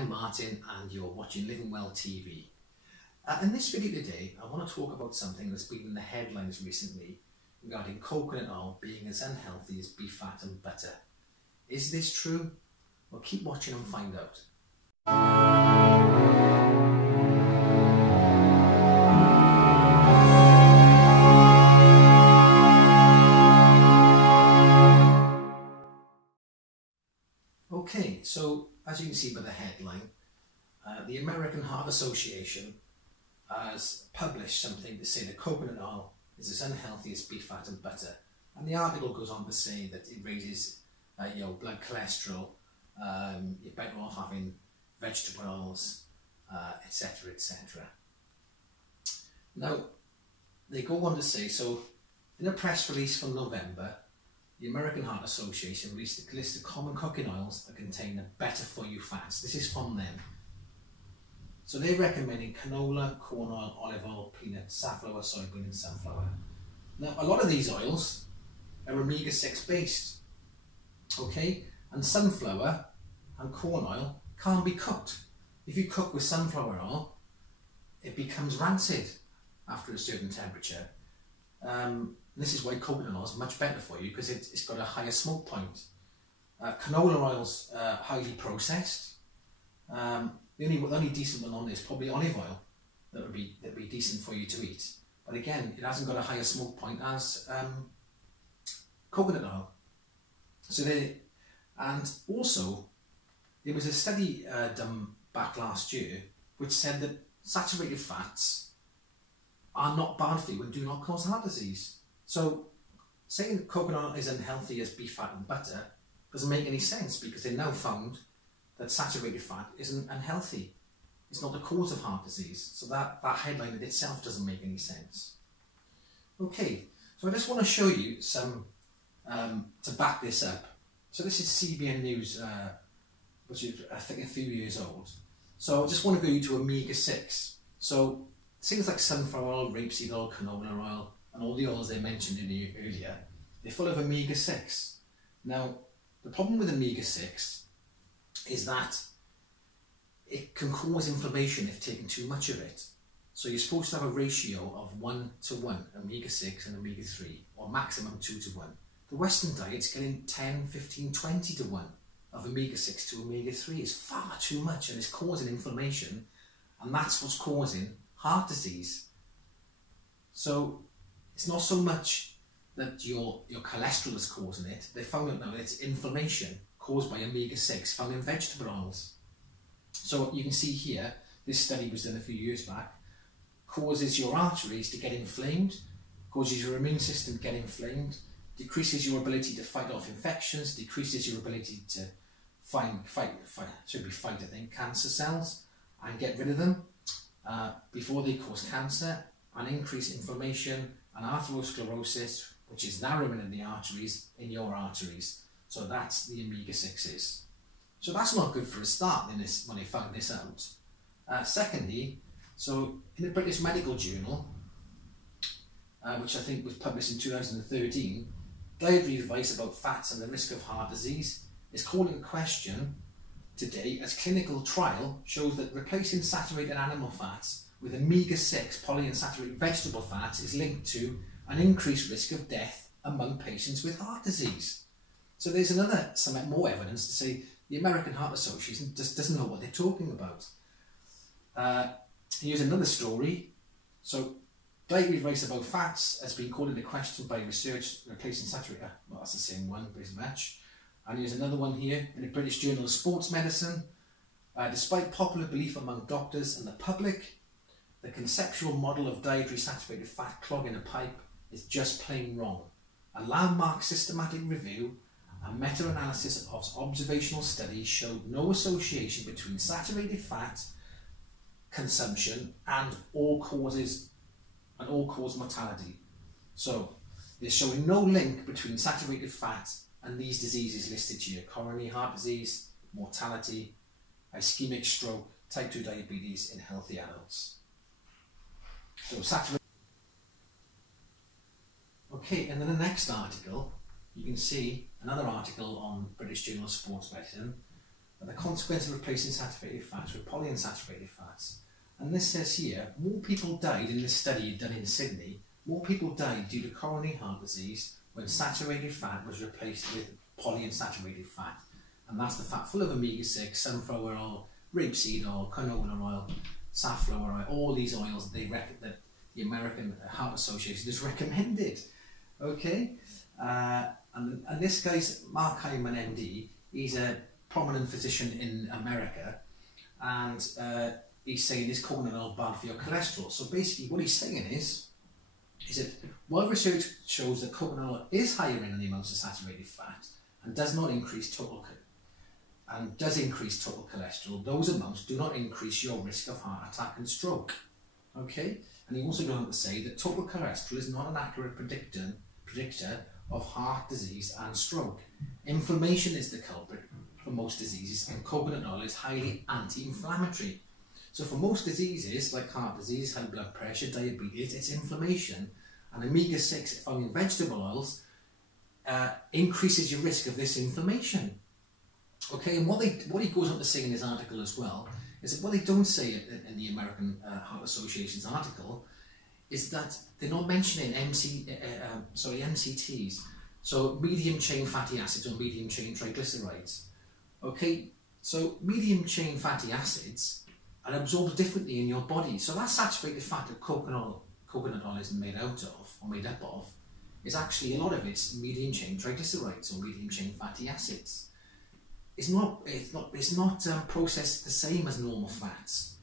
I'm Martin and you're watching LivingWell TV. In this video today, I want to talk about something that's been in the headlines recently regarding coconut oil being as unhealthy as beef fat and butter. Is this true? Well, keep watching and find out. Okay, so as you can see by the headline, the American Heart Association has published something to say that coconut oil is as unhealthy as beef fat and butter. And the article goes on to say that it raises blood cholesterol, you're better off having vegetable oils, etc, etc. Now, they go on to say, so in a press release from November, the American Heart Association released a list of common cooking oils that contain the better for you fats. This is from them. So they're recommending canola, corn oil, olive oil, peanut, safflower, soybean and sunflower. Now a lot of these oils are omega-6 based, okay? And sunflower and corn oil can't be cooked. If you cook with sunflower oil, it becomes rancid after a certain temperature. This is why coconut oil is much better for you, because it's got a higher smoke point. Canola oil's highly processed. The only decent one on this is probably olive oil that would be decent for you to eat. But again, it hasn't got a higher smoke point as coconut oil. So and also there was a study done back last year which said that saturated fats are not bad for you and do not cause heart disease. So saying that coconut oil is unhealthy as beef fat and butter doesn't make any sense, because they now found that saturated fat isn't unhealthy. It's not the cause of heart disease. So that headline in itself doesn't make any sense. Okay, so I just want to show you some, to back this up. So this is CBN News, which is I think a few years old. So I just want to go to omega-6. So things like sunflower oil, rapeseed oil, canola oil, and all the oils they mentioned earlier, they're full of omega-6. Now, the problem with omega-6 is that it can cause inflammation if taken too much of it. So you're supposed to have a ratio of 1:1, omega-6 and omega-3, or maximum 2:1. The Western diet's getting 10, 15, 20:1 of omega-6 to omega-3. It's far too much, and it's causing inflammation, and that's what's causing heart disease. So it's not so much that your cholesterol is causing it. They found out now that it's inflammation caused by omega-6 found in vegetable oils. So you can see here, this study was done a few years back, causes your arteries to get inflamed, causes your immune system to get inflamed, decreases your ability to fight off infections, decreases your ability to fight cancer cells and get rid of them before they cause cancer, and increase inflammation and atherosclerosis, which is narrowing in the arteries, in your arteries. So that's the omega-6s. So that's not good for a start when they found this out. Secondly, so in the British Medical Journal, which I think was published in 2013, dietary advice about fats and the risk of heart disease is called into question today, as clinical trial shows that replacing saturated animal fats with omega-6 polyunsaturated vegetable fats is linked to an increased risk of death among patients with heart disease. So there's some more evidence to say the American Heart Association just doesn't know what they're talking about. Here's another story. So dietary advice about fats has been called into question by research replacing saturated, well, that's the same one pretty much. And here's another one here in the British Journal of Sports Medicine. Despite popular belief among doctors and the public, the conceptual model of dietary saturated fat clogging a pipe is just plain wrong. A landmark systematic review and meta-analysis of observational studies showed no association between saturated fat consumption and all-cause mortality. So they're showing no link between saturated fat and these diseases listed here: coronary heart disease, mortality, ischemic stroke, type 2 diabetes in healthy adults. So saturated. Okay, and then the next article, you can see another article on British Journal of Sports Medicine, are the consequence of replacing saturated fats with polyunsaturated fats. And this says here, more people died in this study done in Sydney, more people died due to coronary heart disease when saturated fat was replaced with polyunsaturated fat. And that's the fat full of omega-6, sunflower oil, rapeseed oil, canola oil, safflower oil, all these oils that the American Heart Association has recommended. Okay? And this guy's Mark Hyman, MD, he's a prominent physician in America, and he's saying this coconut oil bad for your cholesterol. So basically what he's saying is that while research shows that coconut oil is higher in the amounts of saturated fat and does increase total cholesterol, those amounts do not increase your risk of heart attack and stroke. Okay? And he also goes on to say that total cholesterol is not an accurate predictor of heart disease and stroke. Inflammation is the culprit for most diseases, and coconut oil is highly anti-inflammatory. So for most diseases like heart disease, high blood pressure, diabetes, it's inflammation, and omega-6 found in vegetable oils increases your risk of this inflammation. Okay, and what he goes on to say in his article as well is that what they don't say in the American Heart Association's article is that they're not mentioning MCTs, so medium chain fatty acids or medium chain triglycerides. Okay, so medium chain fatty acids are absorbed differently in your body. So that saturated fat that coconut oil is made out of, or made up of, is actually, a lot of it's medium chain triglycerides or medium chain fatty acids. It's not processed the same as normal fats.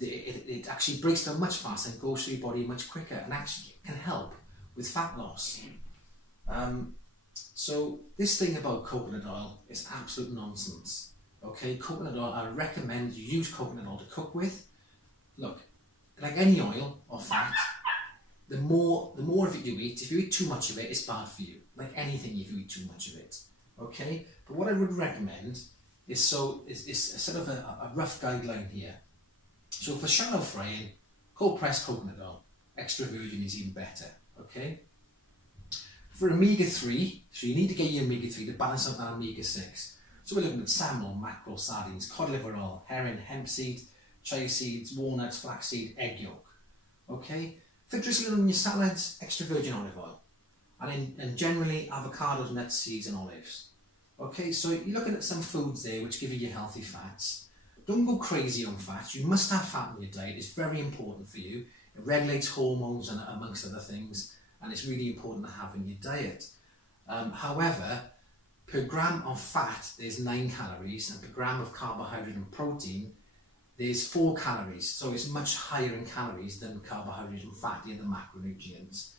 It actually breaks down much faster and goes through your body much quicker, and actually can help with fat loss. So this thing about coconut oil is absolute nonsense. Okay, coconut oil, I recommend you use coconut oil to cook with. Look, like any oil or fat, the more of it you eat, if you eat too much of it, it's bad for you. Like anything, if you eat too much of it. Okay, but what I would recommend is sort of a rough guideline here. So for shallow frying, cold pressed coconut oil, extra virgin is even better. Okay. For omega-3, so you need to get your omega-3 to balance out that omega-6. So we're looking at salmon, mackerel, sardines, cod liver oil, herring, hemp seed, chia seeds, walnuts, flaxseed, egg yolk. Okay. For drizzling on your salads, extra virgin olive oil. And generally avocados, nuts, seeds and olives. Okay, so you're looking at some foods there which give you your healthy fats. Don't go crazy on fats. You must have fat in your diet. It's very important for you. It regulates hormones and amongst other things, and it's really important to have in your diet. However, per gram of fat there's 9 calories, and per gram of carbohydrate and protein there's 4 calories. So it's much higher in calories than carbohydrate and fat, the other macronutrients.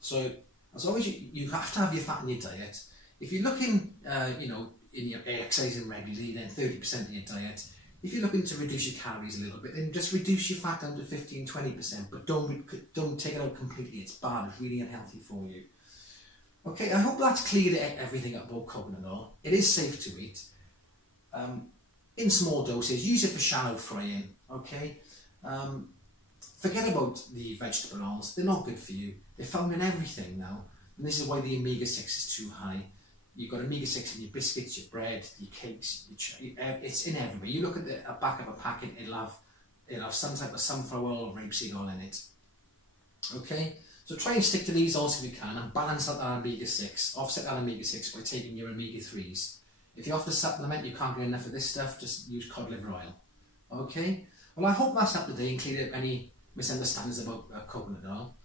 So as long as you have to have your fat in your diet. If you're looking, in your exercising regularly, then 30% of your diet. If you're looking to reduce your calories a little bit, then just reduce your fat down to 15-20%, but don't take it out completely. It's bad. It's really unhealthy for you. Okay, I hope that's cleared everything up about coconut oil. It is safe to eat. In small doses. Use it for shallow frying. Okay. Forget about the vegetable oils. They're not good for you. They're found in everything now, and this is why the omega-6 is too high. You've got omega-6 in your biscuits, your bread, your cakes, it's in everywhere. You look at the back of a packet, it'll have some type of sunflower oil or rapeseed oil in it. Okay, so try and stick to these oils if you can, and balance out that omega-6, offset that omega-6 by taking your omega-3s. If you have to supplement, you can't get enough of this stuff, just use cod liver oil. Okay, well I hope that's up to date and cleared up any misunderstandings about coconut oil.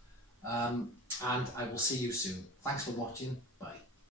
And I will see you soon. Thanks for watching. Bye.